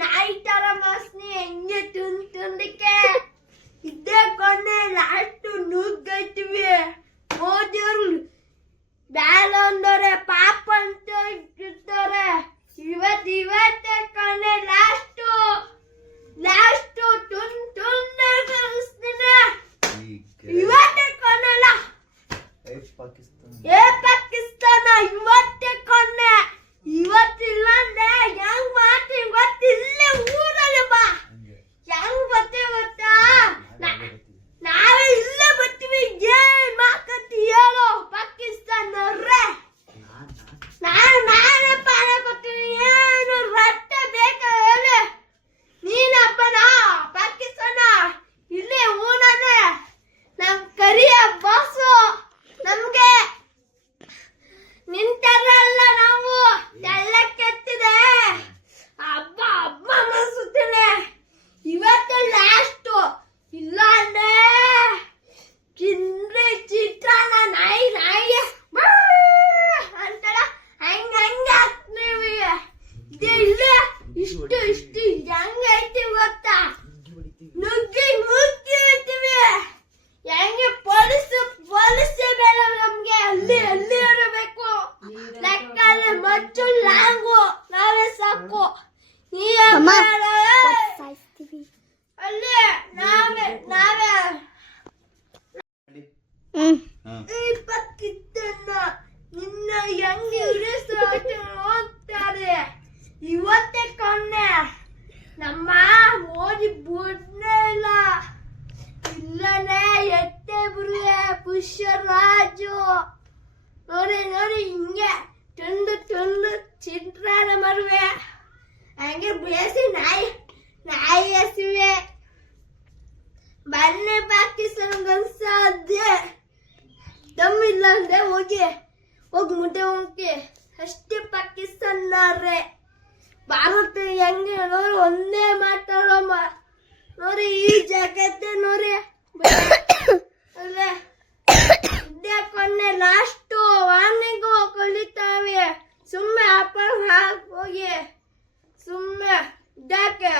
ನಾಯಿ ತರ ಮಾಸ್ನಿ ಹೆಂಗೆ ತುಂದಕ್ಕೆ ಇದ್ದೇ ಕೊನೆ ಲಾಸ್ಟ್ ನುಗ್ಗೈತಿವಿ. ಓದಿಯವ್ರು ಬ್ಯಾಲ ಅಂದವ್ರೆ ಪಾಪ ಅಂತ ಇರ್ತಾರೆ. ಇವತ್ತೇ ಕೊನೆ ಲಾಸ್ಟು ತುಂದಿಸ್ತೀನಿ. ಇವತ್ತೇ ಕೊನೆಲ್ಲ ಪಾಕಿಸ್ತಾನ ಇವತ್ತೇ ಕೊನೆ. ಇವತ್ತಿಲ್ಲ ಅಂದ್ರೆ ಹೆಂಗ್ ಮಾಡ್ತೀವಿ ಗೊತ್ತಿಲ್ಲೇ ಊರಲ್ಲಿ ಬಾ. ಹೆಂಗ್ ಬರ್ತೀವಿ ಗೊತ್ತಾ? ನಾವೇ ಇಲ್ಲೇ ಬರ್ತೀವಿ. ಏನ್ ಮಾಕತ್ತಿ ಹೇಳೋ ಪಾಕಿಸ್ತಾನವ್ರೆ. ನಾನೇ ಪಾಲ ಕೊಡ್ತೀನಿ. ಏನು ರಟ್ಟೆ ಬೇಕಾ ಹೇಳಿ? ನೀನಪ್ಪನ ಪಾಕಿಸ್ತಾನ ಇಲ್ಲಿ ಊನನೆ ನಮ್ ಕರಿಯ ಬಾಸು. ನಮ್ಗೆ ನಿಂತಾರಲ್ಲ ನಾವು ತೆಳ್ಳಕ್ಕೆತ್ತಿದೆ ಹಬ್ಬ ಮನಸುತ್ತೇನೆ. ಇವತ್ತು ಲಾಸ್ಟು. ಇಲ್ಲ ಅಂದ್ರೆ ಚಿಂದ್ರೆ ಚಿತ್ರಾನ್ನ ನಾಯಿ ಅಂತಲ್ಲ ಹಂಗ ಹಾಕ್ತೀವಿ. ಇಲ್ಲೇ ಇಷ್ಟು ಹೆಂಗ ಐತಿ ಗೊತ್ತಾ? ನುಗ್ಗಿ ಇರ್ತೀವಿ. ಹೆಂಗೆ ಪೊಲೀಸ್ ಬೇಡ ನಮ್ಗೆ. ಅಲ್ಲಿ ಇರಬೇಕು. ಲೆಕ್ಕಲ್ಲಿ ಮಚ್ಚು ಲಾಂಗು ನಾವೇ ಸಾಕು. ಅಲ್ಲಿ ನಾವೇ ಪಾಕಿಸ್ತಾನ ನಿನ್ನ ಹೆಂಗೆ ಹೋಗ್ತಾರೆ. ಇವತ್ತೇ ಕೊನೆ. ನಮ್ಮ ಮೋದಿ ಬಿಡ್ನೇ ಇಲ್ಲ. ಇಲ್ಲನೇ ಎಟ್ಟೆ ಬಿಡುವೆ ಪುಷ್ಯರಾಜು. ನೋಡಿ ಹಿಂಗೆ ತುಂಡು ಚಿತ್ರಾನ್ನ ಮಾಡುವೆ. ಹಂಗೆ ಬೇಸಿ ನಾಯಿ ಎಸಿವೆ. ಬನ್ನಿ ಪಾಕಿಸ್ತಾನ ಗನ್ಸಾದೆ. ದಮ್ಮಿಲ್ಲ ಅಂದ್ರೆ ಹೋಗಿ ಮುದ್ದೆ ಹೋಗಿ ಅಷ್ಟೇ ಪಾಕಿಸ್ತಾನರೇ. ಭಾರತ ಹೆಂಗೆ ನೋಡಿ ಒಂದೇ ಮಾತಾಡೋಮ್ಮ. ನೋಡಿ ಈ ಜಗತ್ತೆ ನೋಡಿ ಇದೇ ಕೊನೆ ಲಾಸ್ಟು. ವಾರ್ನಿಂಗು ಕಲಿತಾವೆ. ಸುಮ್ಮನೆ ಅಪ್ಪ ಹೋಗಿ ಸುಮ್ಮನೆ ಇದಾಕೆ